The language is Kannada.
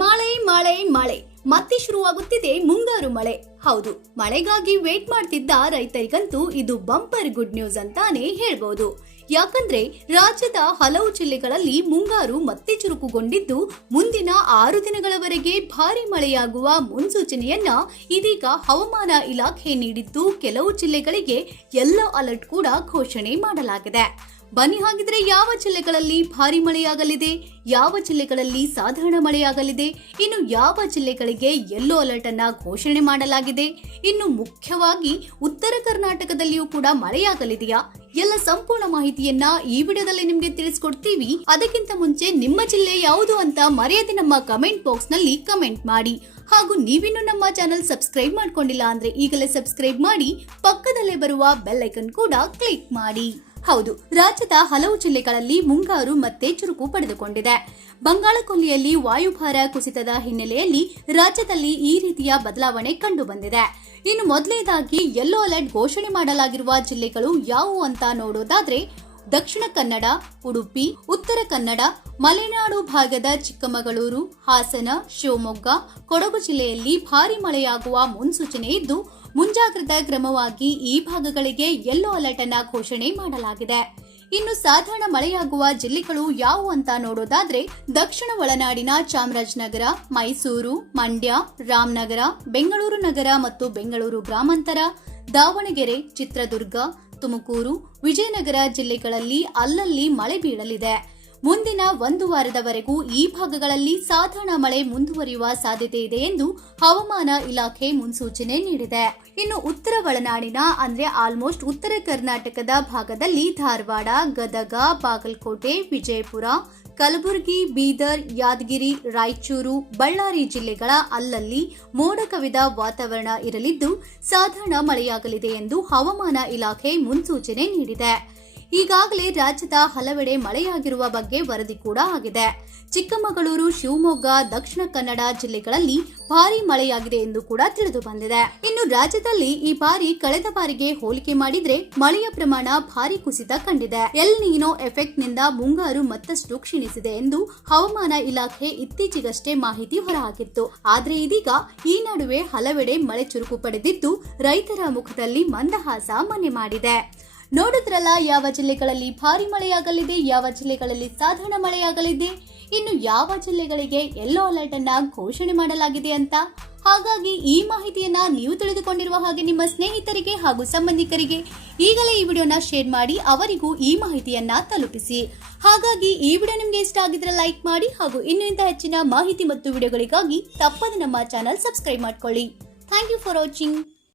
ಮಳೆ ಮಳೆ ಮಳೆ ಮತ್ತೆ ಶುರುವಾಗುತ್ತಿದೆ ಮುಂಗಾರು ಮಳೆ. ಹೌದು, ಮಳೆಗಾಗಿ ವೇಟ್ ಮಾಡ್ತಿದ್ದ ರೈತರಿಗಂತೂ ಇದು ಬಂಪರ್ ಗುಡ್ ನ್ಯೂಸ್ ಅಂತಾನೆ ಹೇಳ್ಬೋದು. ಯಾಕಂದ್ರೆ ರಾಜ್ಯದ ಹಲವು ಜಿಲ್ಲೆಗಳಲ್ಲಿ ಮುಂಗಾರು ಮತ್ತೆ ಚುರುಕುಗೊಂಡಿದ್ದು ಮುಂದಿನ 6 ದಿನಗಳವರೆಗೆ ಭಾರಿ ಮಳೆಯಾಗುವ ಮುನ್ಸೂಚನೆಯನ್ನ ಇದೀಗ ಹವಾಮಾನ ಇಲಾಖೆ ನೀಡಿದ್ದು, ಕೆಲವು ಜಿಲ್ಲೆಗಳಿಗೆ ಯೆಲ್ಲೋ ಅಲರ್ಟ್ ಕೂಡ ಘೋಷಣೆ ಮಾಡಲಾಗಿದೆ. ಬನ್ನಿ ಹಾಗಿದ್ರೆ ಯಾವ ಜಿಲ್ಲೆಗಳಲ್ಲಿ ಭಾರಿ ಮಳೆಯಾಗಲಿದೆ, ಯಾವ ಜಿಲ್ಲೆಗಳಲ್ಲಿ ಸಾಧಾರಣ ಮಳೆಯಾಗಲಿದೆ, ಇನ್ನು ಯಾವ ಜಿಲ್ಲೆಗಳಿಗೆ ಯೆಲ್ಲೋ ಅಲರ್ಟ್ ಅನ್ನ ಘೋಷಣೆ ಮಾಡಲಾಗಿದೆ, ಇನ್ನು ಮುಖ್ಯವಾಗಿ ಉತ್ತರ ಕರ್ನಾಟಕದಲ್ಲಿಯೂ ಕೂಡ ಮಳೆಯಾಗಲಿದೆಯಾ, ಎಲ್ಲ ಸಂಪೂರ್ಣ ಮಾಹಿತಿಯನ್ನ ಈ ವಿಡಿಯೋದಲ್ಲಿ ನಿಮ್ಗೆ ತಿಳಿಸ್ಕೊಡ್ತೀವಿ. ಅದಕ್ಕಿಂತ ಮುಂಚೆ ನಿಮ್ಮ ಜಿಲ್ಲೆ ಯಾವುದು ಅಂತ ಮರೆಯದೆ ನಮ್ಮ ಕಮೆಂಟ್ ಬಾಕ್ಸ್ ನಲ್ಲಿ ಕಮೆಂಟ್ ಮಾಡಿ. ಹಾಗೂ ನೀವಿನ್ನು ನಮ್ಮ ಚಾನೆಲ್ ಸಬ್ಸ್ಕ್ರೈಬ್ ಮಾಡ್ಕೊಂಡಿಲ್ಲ ಅಂದ್ರೆ ಈಗಲೇ ಸಬ್ಸ್ಕ್ರೈಬ್ ಮಾಡಿ, ಪಕ್ಕದಲ್ಲೇ ಬರುವ ಬೆಲ್ ಐಕನ್ ಕೂಡ ಕ್ಲಿಕ್ ಮಾಡಿ. ಹೌದು, ರಾಜ್ಯದ ಹಲವು ಜಿಲ್ಲೆಗಳಲ್ಲಿ ಮುಂಗಾರು ಮತ್ತೆ ಚುರುಕು ಪಡೆದುಕೊಂಡಿದೆ. ಬಂಗಾಳಕೊಲ್ಲಿಯಲ್ಲಿ ವಾಯುಭಾರ ಕುಸಿತದ ಹಿನ್ನೆಲೆಯಲ್ಲಿ ರಾಜ್ಯದಲ್ಲಿ ಈ ರೀತಿಯ ಬದಲಾವಣೆ ಕಂಡು ಬಂದಿದೆ. ಇನ್ನು ಮೊದಲನೇದಾಗಿ ಯೆಲ್ಲೋ ಅಲರ್ಟ್ ಘೋಷಣೆ ಮಾಡಲಾಗಿರುವ ಜಿಲ್ಲೆಗಳು ಯಾವುವು ಅಂತ ನೋಡೋದಾದ್ರೆ, ದಕ್ಷಿಣ ಕನ್ನಡ, ಉಡುಪಿ, ಉತ್ತರ ಕನ್ನಡ, ಮಲೆನಾಡು ಭಾಗದ ಚಿಕ್ಕಮಗಳೂರು, ಹಾಸನ, ಶಿವಮೊಗ್ಗ, ಕೊಡಗು ಜಿಲ್ಲೆಯಲ್ಲಿ ಭಾರಿ ಮಳೆಯಾಗುವ ಮುನ್ಸೂಚನೆ ಇದ್ದು, ಮುಂಜಾಗ್ರತಾ ಕ್ರಮವಾಗಿ ಈ ಭಾಗಗಳಿಗೆ ಯೆಲ್ಲೋ ಅಲರ್ಟ್ ಅನ್ನ ಘೋಷಣೆ ಮಾಡಲಾಗಿದೆ. ಇನ್ನು ಸಾಧಾರಣ ಮಳೆಯಾಗುವ ಜಿಲ್ಲೆಗಳು ಯಾವುವು ಅಂತ ನೋಡೋದಾದ್ರೆ, ದಕ್ಷಿಣ ಒಳನಾಡಿನ ಚಾಮರಾಜನಗರ, ಮೈಸೂರು, ಮಂಡ್ಯ, ರಾಮನಗರ, ಬೆಂಗಳೂರು ನಗರ ಮತ್ತು ಬೆಂಗಳೂರು ಗ್ರಾಮಾಂತರ, ದಾವಣಗೆರೆ, ಚಿತ್ರದುರ್ಗ, ತುಮಕೂರು, ವಿಜಯನಗರ ಜಿಲ್ಲೆಗಳಲ್ಲಿ ಅಲ್ಲಲ್ಲಿ ಮಳೆ ಬೀಳಲಿದೆ. ಮುಂದಿನ 1 ವಾರದವರೆಗೂ ಈ ಭಾಗಗಳಲ್ಲಿ ಸಾಧಾರಣ ಮಳೆ ಮುಂದುವರಿಯುವ ಸಾಧ್ಯತೆ ಇದೆ ಎಂದು ಹವಾಮಾನ ಇಲಾಖೆ ಮುನ್ಸೂಚನೆ ನೀಡಿದೆ. ಇನ್ನು ಉತ್ತರ ಒಳನಾಡಿನ ಅಂದ್ರೆ ಆಲ್ಮೋಸ್ಟ್ ಉತ್ತರ ಕರ್ನಾಟಕದ ಭಾಗದಲ್ಲಿ ಧಾರವಾಡ, ಗದಗ, ಬಾಗಲಕೋಟೆ, ವಿಜಯಪುರ, ಕಲಬುರಗಿ, ಬೀದರ್, ಯಾದಗಿರಿ, ರಾಯಚೂರು, ಬಳ್ಳಾರಿ ಜಿಲ್ಲೆಗಳ ಅಲ್ಲಲ್ಲಿ ಮೋಡ ಕವಿದ ವಾತಾವರಣ ಇರಲಿದ್ದು ಸಾಧಾರಣ ಮಳೆಯಾಗಲಿದೆ ಎಂದು ಹವಾಮಾನ ಇಲಾಖೆ ಮುನ್ಸೂಚನೆ ನೀಡಿದೆ. ಈಗಾಗಲೇ ರಾಜ್ಯದ ಹಲವೆಡೆ ಮಳೆಯಾಗಿರುವ ಬಗ್ಗೆ ವರದಿ ಕೂಡ ಆಗಿದೆ. ಚಿಕ್ಕಮಗಳೂರು, ಶಿವಮೊಗ್ಗ, ದಕ್ಷಿಣ ಕನ್ನಡ ಜಿಲ್ಲೆಗಳಲ್ಲಿ ಭಾರಿ ಮಳೆಯಾಗಿದೆ ಎಂದು ಕೂಡ ತಿಳಿದು ಬಂದಿದೆ. ಇನ್ನು ರಾಜ್ಯದಲ್ಲಿ ಈ ಬಾರಿ ಕಳೆದ ಬಾರಿಗೆ ಹೋಲಿಕೆ ಮಾಡಿದ್ರೆ ಮಳೆಯ ಪ್ರಮಾಣ ಭಾರಿ ಕುಸಿತ ಕಂಡಿದೆ. ಎಲ್ ನೀನೋ ಎಫೆಕ್ಟ್ ನಿಂದ ಮುಂಗಾರು ಮತ್ತಷ್ಟು ಕ್ಷೀಣಿಸಿದೆ ಎಂದು ಹವಾಮಾನ ಇಲಾಖೆ ಇತ್ತೀಚೆಗಷ್ಟೇ ಮಾಹಿತಿ ಹೊರಹಾಕಿತ್ತು. ಆದ್ರೆ ಇದೀಗ ಈ ನಡುವೆ ಹಲವೆಡೆ ಮಳೆ ಚುರುಕು ಪಡೆದಿದ್ದು ರೈತರ ಮುಖದಲ್ಲಿ ಮಂದಹಾಸ ಮನೆ ಮಾಡಿದೆ. ನೋಡಿದ್ರಲ್ಲ, ಯಾವ ಜಿಲ್ಲೆಗಳಲ್ಲಿ ಭಾರಿ ಮಳೆಯಾಗಲಿದೆ, ಯಾವ ಜಿಲ್ಲೆಗಳಲ್ಲಿ ಸಾಧಾರಣ ಮಳೆಯಾಗಲಿದೆ, ಇನ್ನು ಯಾವ ಜಿಲ್ಲೆಗಳಿಗೆ ಯೆಲ್ಲೋ ಅಲರ್ಟ್ ಅನ್ನ ಘೋಷಣೆ ಮಾಡಲಾಗಿದೆ ಅಂತ. ಹಾಗಾಗಿ ಈ ಮಾಹಿತಿಯನ್ನ ನೀವು ತಿಳಿದುಕೊಂಡಿರುವ ಹಾಗೆ ನಿಮ್ಮ ಸ್ನೇಹಿತರಿಗೆ ಹಾಗೂ ಸಂಬಂಧಿಕರಿಗೆ ಈಗಲೇ ಈ ವಿಡಿಯೋನ ಶೇರ್ ಮಾಡಿ ಅವರಿಗೂ ಈ ಮಾಹಿತಿಯನ್ನ ತಲುಪಿಸಿ. ಹಾಗಾಗಿ ಈ ವಿಡಿಯೋ ನಿಮ್ಗೆ ಇಷ್ಟ ಆಗಿದ್ರೆ ಲೈಕ್ ಮಾಡಿ ಹಾಗೂ ಇನ್ನೂ ಇಂಥ ಹೆಚ್ಚಿನ ಮಾಹಿತಿ ಮತ್ತು ವಿಡಿಯೋಗಳಿಗಾಗಿ ತಪ್ಪದೆ ನಮ್ಮ ಚಾನೆಲ್ ಸಬ್ಸ್ಕ್ರೈಬ್ ಮಾಡ್ಕೊಳ್ಳಿ. Thank you for watching.